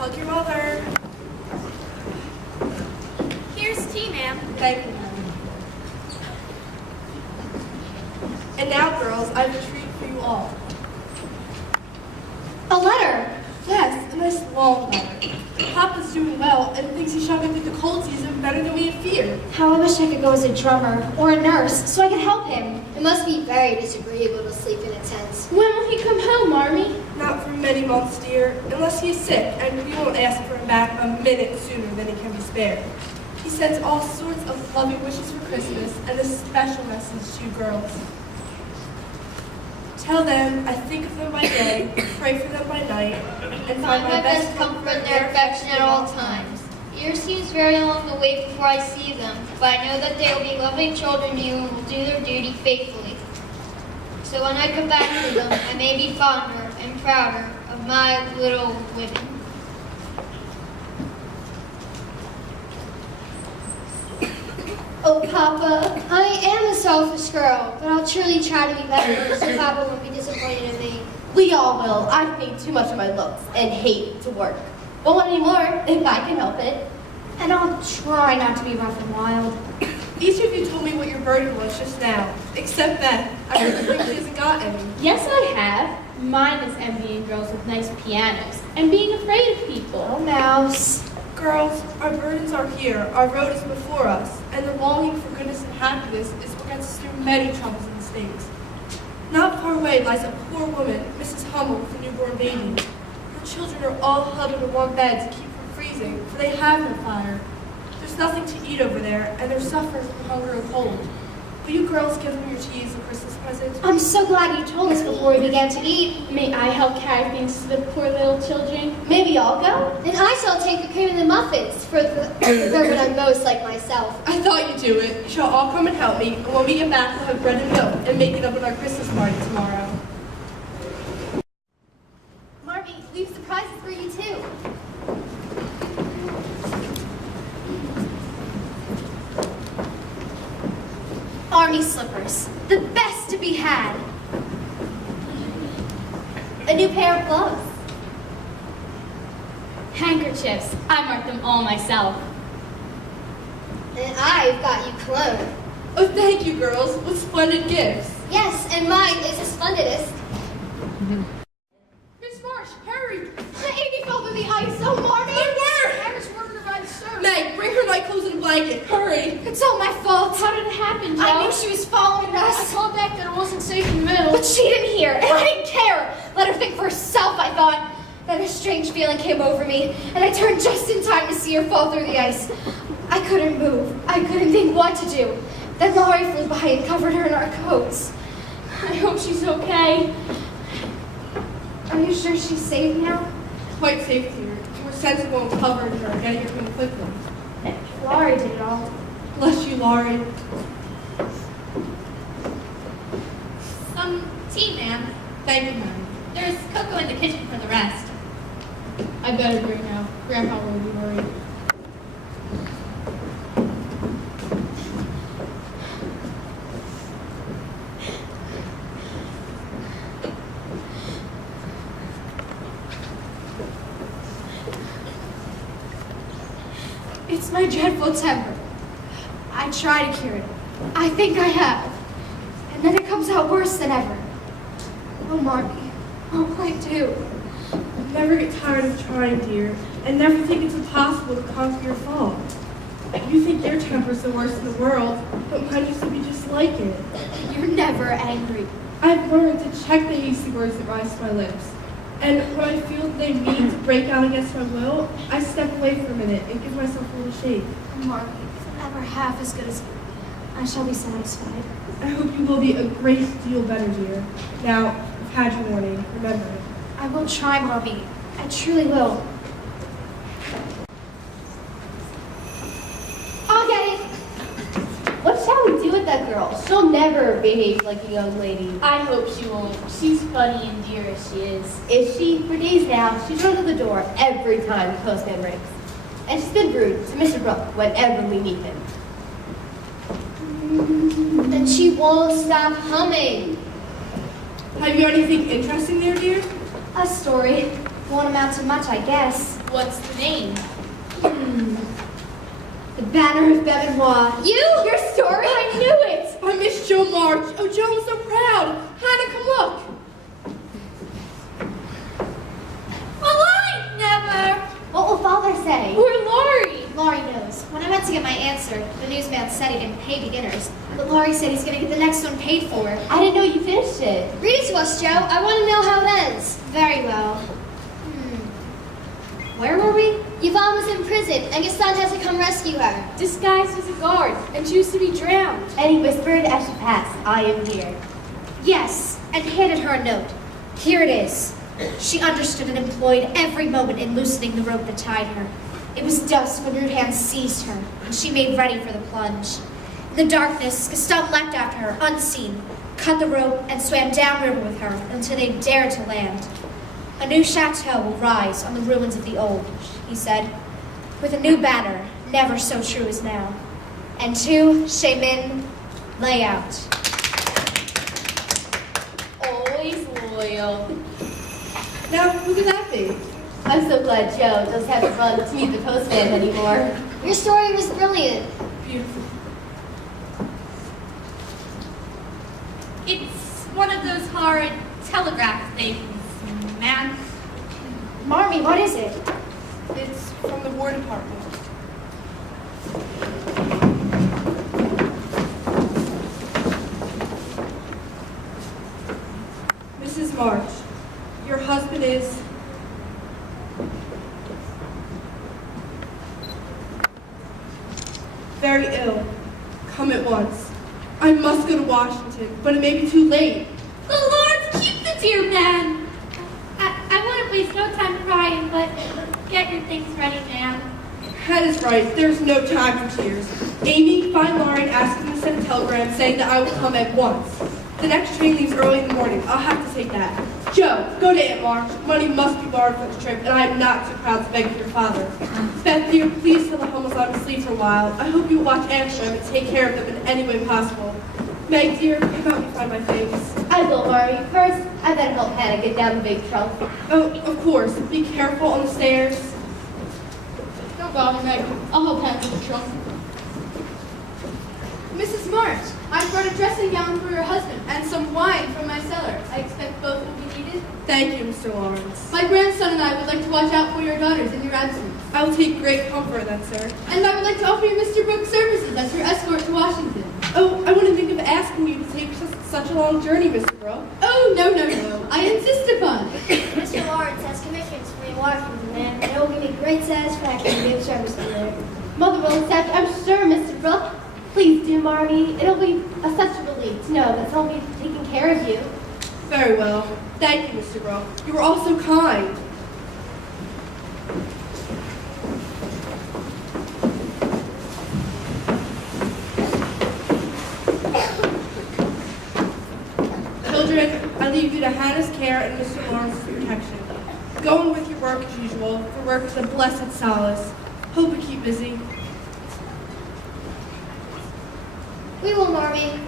hug your mother. Here's tea, ma'am. Thank you, ma'am. And now, girls, I have a treat for you all. A letter. Yes, a nice long letter. Papa's doing well and thinks he shall get through the cold season better than we had feared. How I wish I could go as a drummer or a nurse so I could help him. It must be very disagreeable to sleep in a tent. When will he come home, Marmee? Not for many months, dear, unless he is sick, and we won't ask for him back a minute sooner than he can be spared. He sends all sorts of loving wishes for Christmas and a special message to you girls. Tell them I think of them by day, pray for them by night, and Find my best comfort in their affection at all times. Year seems very long to wait before I see them, but I know that they will be loving children to you and will do their duty faithfully. So when I come back to them, I may be fonder and prouder of my little women. Oh, Papa, I am a selfish girl, but I'll truly try to be better so Papa won't be disappointed in me. We all will. I think too much of my looks and hate to work. Won't want any more if I can help it. And I'll try not to be rough and wild. Each of you told me what your burden was just now, except Beth. I heard the she hasn't got any. Yes, I have. Mine is envying girls with nice pianos and being afraid of people. Oh, Mouse. Girls, our burdens are here, our road is before us, and the longing for goodness and happiness is what gets us through many troubles and mistakes. Not far away lies a poor woman, Mrs. Hummel, with a newborn baby. Her children are all huddled in one bed to keep from freezing, for they have no fire. There's nothing to eat over there, and they're suffering from hunger and cold. Will you girls give them your tea as a Christmas present? I'm so glad you told us before we began to eat. May I help carry things to the poor little children? Maybe I'll go. And I shall take the cream and the muffins for those that I'm most like myself. I thought you'd do it. You shall all come and help me, and when we get back, we'll have bread and milk and make it up at our Christmas party tomorrow. Marmee, we've surprises for you too. Army slippers. The best to be had. A new pair of gloves. Handkerchiefs. I marked them all myself. And I've got you cologne. Oh, thank you, girls. What splendid gifts. Yes, and mine is the splendidest. Miss Marsh, hurry! The Amy fell through the ice. Oh, Marmee. Good work! Iris worked her by the stone. Meg, bring her night clothes and a blanket. Hurry! It's all my fault. How did it happen, Joe? I knew she was following I us. called back that it wasn't safe in the middle. But she didn't hear, and I didn't care. Let her think for herself, I thought. Then a strange feeling came over me, and I turned just in time to see her fall through the ice. I couldn't move. I couldn't think what to do. Then Laurie flew by and covered her in our coats. I hope she's okay. Are you sure she's safe now? Quite safe, dear. You were sensible and covering her and getting her home quickly. Laurie did it all. Bless you, Laurie. Some tea, ma'am. Thank you, ma'am. There's cocoa in the kitchen for the rest. I better go now. Grandpa will be worried. It's my dreadful temper. I try to cure it. I think I have. And then it comes out worse than ever. Oh, Marmee, what will I do? Never get tired of trying, dear, and never think it's impossible to conquer your fault. You think your temper's the worst in the world, but mine used to be just like it. You're never angry. I've learned to check the hasty words that rise to my lips. And when I feel they mean to break out against my will, I step away for a minute and give myself a little shake. Marmee, if I'm ever half as good as you, I shall be satisfied. I hope you will be a great deal better, dear. Now, you've had your warning. Remember it. I will try, Marmee. I truly will. I'll get it. What shall we do with that girl? She'll never behave like a young lady. I hope she won't. She's funny and dear as she is. Is she? For days now, she's run to the door every time the postman rings. And she's been rude to Mr. Brooke whenever we meet him. And she won't stop humming. Have you anything interesting there, dear? A story. Won't amount to much, I guess. What's the name? The Banner of Beaumanoir. You? Your story? I knew it! I miss Joe March. Oh, Joe, I'm so proud. Hannah, come look. Well, I never! What will father say? Poor Laurie. Laurie knows. When I went to get my answer, the newsman said he didn't pay beginners. But Laurie said he's going to get the next one paid for. I didn't know you finished it. Read it to us, Joe. I want to know how it ends. Very well. Where were we? Yvonne was in prison, and Gaston has to come rescue her. Disguised as a guard and choose to be drowned. And he whispered as she passed, I am here. Yes, and handed her a note. Here it is. She understood and employed every moment in loosening the rope that tied her. It was dusk when rude hands seized her, and she made ready for the plunge. In the darkness, Gaston leapt after her, unseen, cut the rope, and swam downriver with her until they dared to land. A new chateau will rise on the ruins of the old, he said, with a new banner, never so true as now. And to Chemin lay out. Always loyal. Now, who could that be? I'm so glad Joe doesn't have to run to meet the postman anymore. Your story was brilliant. Beautiful. It's one of those horrid telegraph things, man. Marmee, what is it? It's from the War Department. Mrs. March, your husband is... very ill. Come at once. I must go to Washington, but it may be too late. The Lord keep the dear man. I wouldn't waste no time crying, but get your things ready, man. That is right. There's no time for tears. Amy, find Laurie and ask him to send a telegram saying that I will come at once. The next train leaves early in the morning. I'll have to take that. Joe, go to Aunt March. Money must be borrowed for the trip, and I am not too proud to beg for your father. Beth, dear, please tell the Hummels I'm asleep for a while. I hope you will watch after them and take care of them in any way possible. Meg, dear, help me find my things. I will, Laurie. First, I better help Hannah get down the big trunk. Oh, of course. Be careful on the stairs. Don't bother, Meg. I'll help handle the trunk. Mrs. March, I brought a dressing gown for your husband and some wine from my cellar. I expect both will be needed. Thank you, Mr. Lawrence. My grandson and I would like to watch out for your daughters in your absence. I will take great comfort in that, sir. And I would like to offer you Mr. Brooks' services as your escort to Washington. Oh, I wouldn't think of asking you to take such a long journey, Mr. Brooke. Oh, no, no, no. I insist upon it. Mr. Lawrence has commissions for me in Washington, and it will give me great satisfaction to be of service to you. Mother will accept, I'm sure, Mr. Brooke. Please do, Marmee. It'll be such a relief to know that someone will be taking care of you. Very well. Thank you, Mr. Brooke. You were all so kind. Children, I leave you to Hannah's care and Mr. Lawrence's protection. Go on with your work as usual, for work is a blessed solace. Hope you keep busy. We will, Marmee.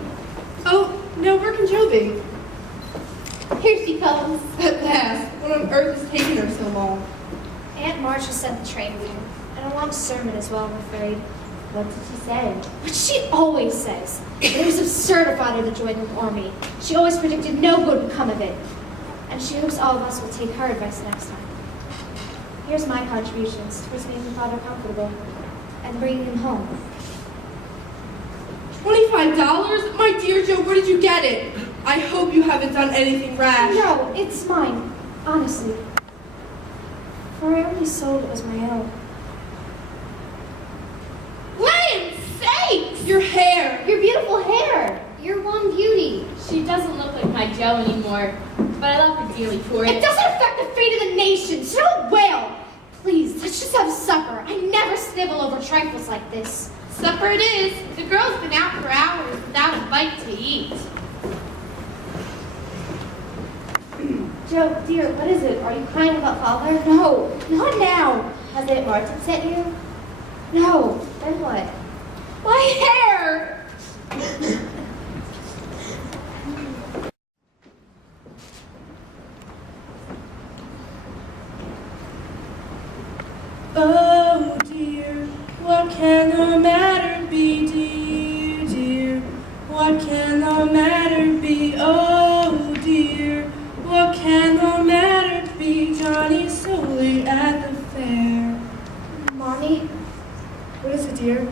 Oh, no, where can Joe be? Here she comes. At last. What on earth has taken her so long? Aunt March has sent the train for you, and a long sermon as well, I'm afraid. What did she say? What she always says. It was absurd of father to join the army. She always predicted no good would come of it. And she hopes all of us will take her advice next time. Here's my contributions towards making father comfortable and bringing him home. $25? My dear Joe, where did you get it? I hope you haven't done anything rash. No, it's mine, honestly. For I already sold what was my own. Land's sakes! Your hair! Your beautiful hair. You're one beauty. She doesn't look like my Joe anymore, but I love her dearly for It it. doesn't affect the fate of the nation, so don't wail. Please, let's just have supper. I never snivel over trifles like this. Supper it is. The girl's been out for hours without a bite to eat. Joe, dear, what is it? Are you crying about father? No, not now. Has Aunt March upset you? No. Then what? My hair! can the matter be, dear, dear? What can the matter be? Oh dear, what can the matter be? Johnny's so late at the fair. Mommy, What is it, dear?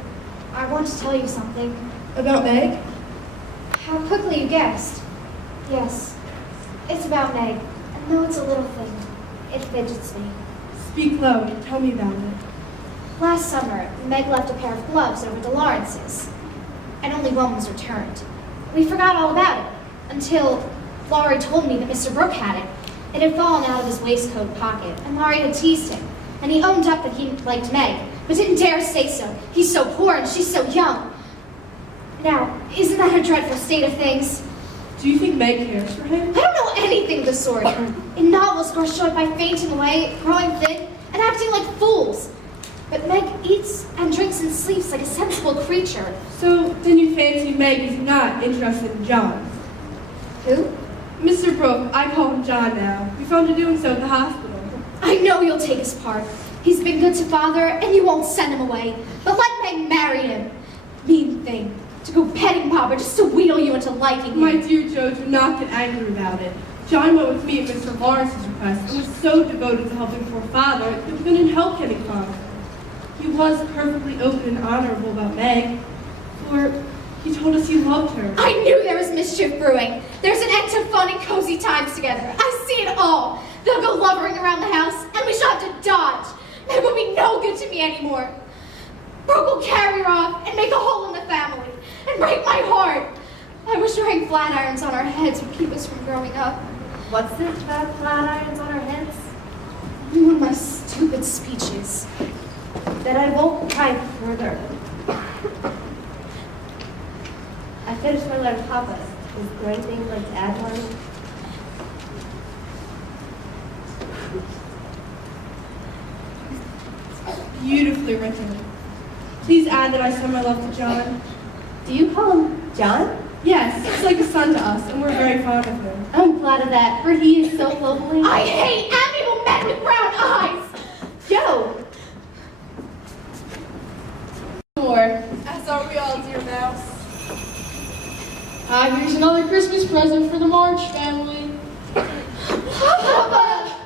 I want to tell you something. About Meg? How quickly you guessed. Yes, it's about Meg. And though it's a little thing, it fidgets me. Speak low. Tell me about it. Last summer, Meg left a pair of gloves over to Lawrence's, and only one was returned. We forgot all about it until Laurie told me that Mr. Brooke had it. It had fallen out of his waistcoat pocket, and Laurie had teased him, and he owned up that he liked Meg, but didn't dare say so. He's so poor and she's so young. Now, isn't that a dreadful state of things? Do you think Meg cares for him? I don't know anything of the sort. In novels, girls show up by fainting away, growing thin, and acting like fools. But Meg eats and drinks and sleeps like a sensible creature. So then you fancy Meg is not interested in John? Who? Mr. Brooke, I call him John now. We found him doing so at the hospital. I know you'll take his part. He's been good to father, and you won't send him away. But let Meg marry him. Mean thing. To go petting Papa just to wheedle you into liking him. My dear Joe, do not get angry about it. John went with me at Mr. Lawrence's request and was so devoted to helping poor father that we couldn't help getting father. He was perfectly open and honorable about Meg, for he told us he loved her. I knew there was mischief brewing. There's an end to fun and cozy times together. I see it all. They'll go lovering around the house, and we shall have to dodge. Meg will be no good to me anymore. Brooke will carry her off and make a hole in the family and break my heart. I wish wearing flat irons on our heads would keep us from growing up. What's this about flat irons on our heads? One of my stupid speeches. Then I won't try further. I finished my letter to Papa. Is there anything you'd like to add, Marty? Beautifully written. Please add that I send my love to John. Do you call him John? Yes, he's like a son to us, and we're very fond of him. I'm glad of that, for he is so lovely. I hate amiable men with brown eyes. Joe! More, as are we all, dear mouse. Here's another Christmas present for the March family. Papa!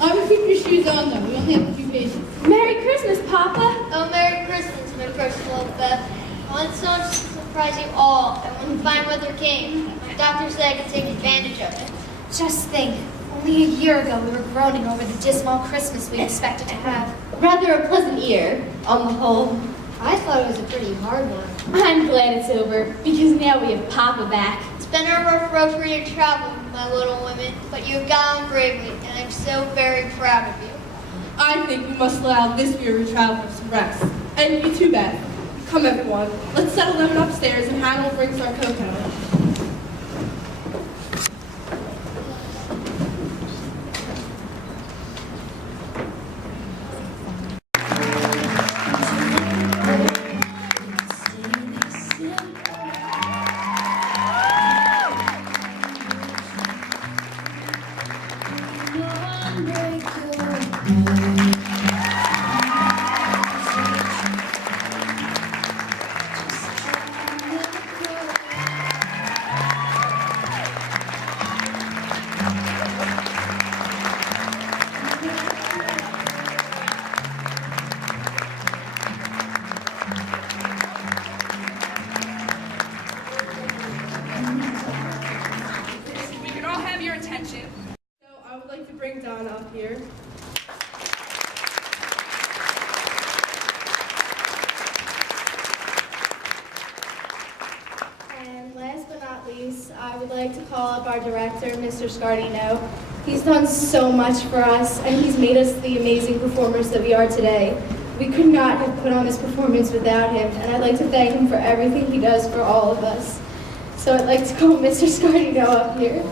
I would keep your shoes on though. We only have a few pages. Merry Christmas, Papa. Oh, Merry Christmas, my first little Beth. I want so much to surprise you all, and when fine weather came, my doctor said I could take advantage of it. Just think, only a year ago we were groaning over the dismal Christmas we expected to have. Rather a pleasant year, on the whole. I thought it was a pretty hard one. I'm glad it's over, because now we have Papa back. It's been a rough road for you to travel, my little women, but you've gone on bravely, and I'm so very proud of you. I think we must allow this weary traveler some rest. And you too, Beth. Come, everyone. Let's settle them upstairs, and Hannah will bring us our cocoa. We can all have your attention. So I would like to bring Donna up here. And last but not least, I would like to call up our director, Mr. Scardino. He's done so much for us, and he's made us the amazing performers that we are today. We could not have put on this performance without him, and I'd like to thank him for everything he does for all of us. So I'd like to call Mr. Scardino up here.